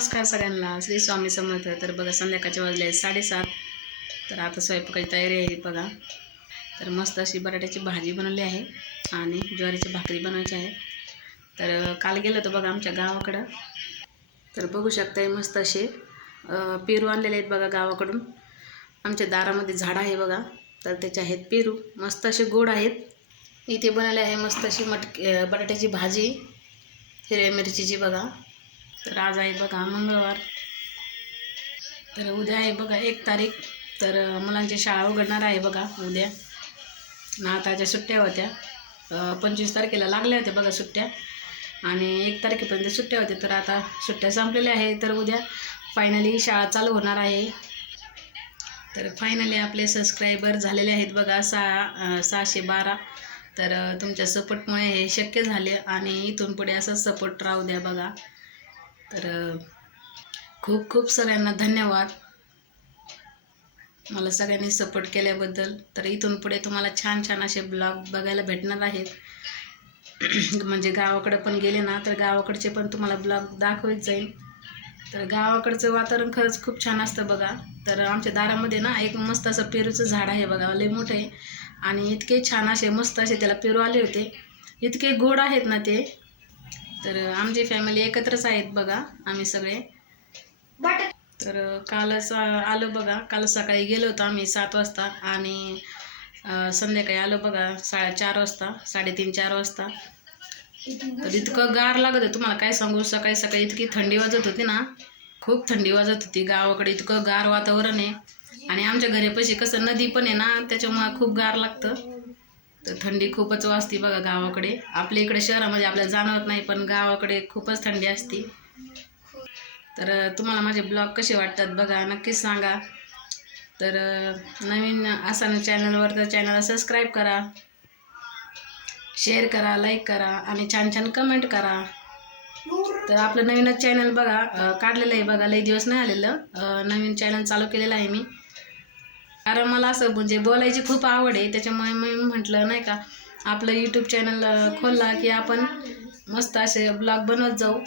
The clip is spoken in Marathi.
नमस्कार सगळ्यांना, श्री स्वामी समर्थ. तर बघा संध्याकाळचे वाजले आहेत 7:30. तर आता स्वयंपाकाची तयारी आहे बघा. तर मस्त अशी बटाट्याची भाजी बनवली आहे आणि ज्वारीची भाकरी बनवायची आहे. तर काल गेलो होतो बघा आमच्या गावाकडं. तर बघू शकताय मस्त असे पेरू आणलेले आहेत बघा गावाकडून. आमच्या दारामध्ये झाड आहे बघा, तर त्याचे आहेत पेरू, मस्त असे गोड आहेत. इथे बनवले आहे मस्त अशी बटाट्याची भाजी हिरव्या मिरचीची बघा. तर आज आहे बघा मंगळवार, तर उद्या आहे बघा 1 तारीख. तर मुलांची शाळा उघडणार आहे बघा उद्या. ना आताच्या सुट्ट्या होत्या, 25 तारखेला लागल्या होत्या बघा सुट्ट्या आणि 1 तारखेपर्यंत सुट्ट्या होत्या. तर आता सुट्ट्या संपलेल्या आहे, तर उद्या फायनली शाळा चालू होणार आहे. तर फायनली आपले सबस्क्रायबर झालेले आहेत बघा 612. तर तुमच्या सपोर्टमुळे हे शक्य झाले आणि इथून पुढे असंच सपोर्ट राहू द्या बघा. तर खूप खूप सगळ्यांना धन्यवाद मला सगळ्यांनी सपोर्ट केल्याबद्दल. तर इथून पुढे तुम्हाला छान छान असे ब्लॉग बघायला भेटणार आहेत. म्हणजे गावाकडे पण गेले ना तर गावाकडचे पण तुम्हाला ब्लॉग दाखवत जाईल. तर गावाकडचं वातावरण खरंच खूप छान असतं बघा. तर आमच्या दारामध्ये ना एक मस्त असं पेरूचं झाड आहे बघा, लय मोठं आहे आणि इतके छान असे मस्त असे त्याला पेरू आले होते, इतके गोड आहेत ना ते. तर आमची फॅमिली एकत्रच आहेत बघा आम्ही सगळे. तर कालच आलो बघा, काल सकाळी गेलो होतो आम्ही 7 वाजता आणि संध्याकाळी आलो बघा 4:30 वाजता, 3:30-4 वाजता. तर इतकं गार लागत होतं तुम्हाला काय सांगू. सकाळी सकाळी इतकी थंडी वाजत होती ना, खूप थंडी वाजत होती. गावाकडे इतकं गार वातावरण आहे आणि आमच्या घरापाशी कसं नदी पण आहे ना, त्याच्यामुळे खूप गार लागतं. तर थंडी खूपच वाजते बघा गावाकडे. आपल्या इकडे शहरामध्ये आपल्याला जाणवत नाही, पण गावाकडे खूपच थंडी असते. तर तुम्हाला माझे ब्लॉग कसे वाटतात बघा, नक्कीच सांगा. तर नवीन असाल चॅनलवर तर चॅनलला सबस्क्राईब करा, शेअर करा, लाईक करा आणि छान छान कमेंट करा. तर आपलं नवीनच चॅनल बघा काढलेलं आहे बघा, लई दिवस नाही आलेलं. नवीन चॅनल चालू केलेलं आहे मी, कारण मला असं म्हणजे बोलायची खूप आवड आहे. त्याच्यामुळे मी म्हटलं नाही का आपलं यूट्यूब चॅनल खोलला की आपण मस्त असे ब्लॉग बनवत जाऊ.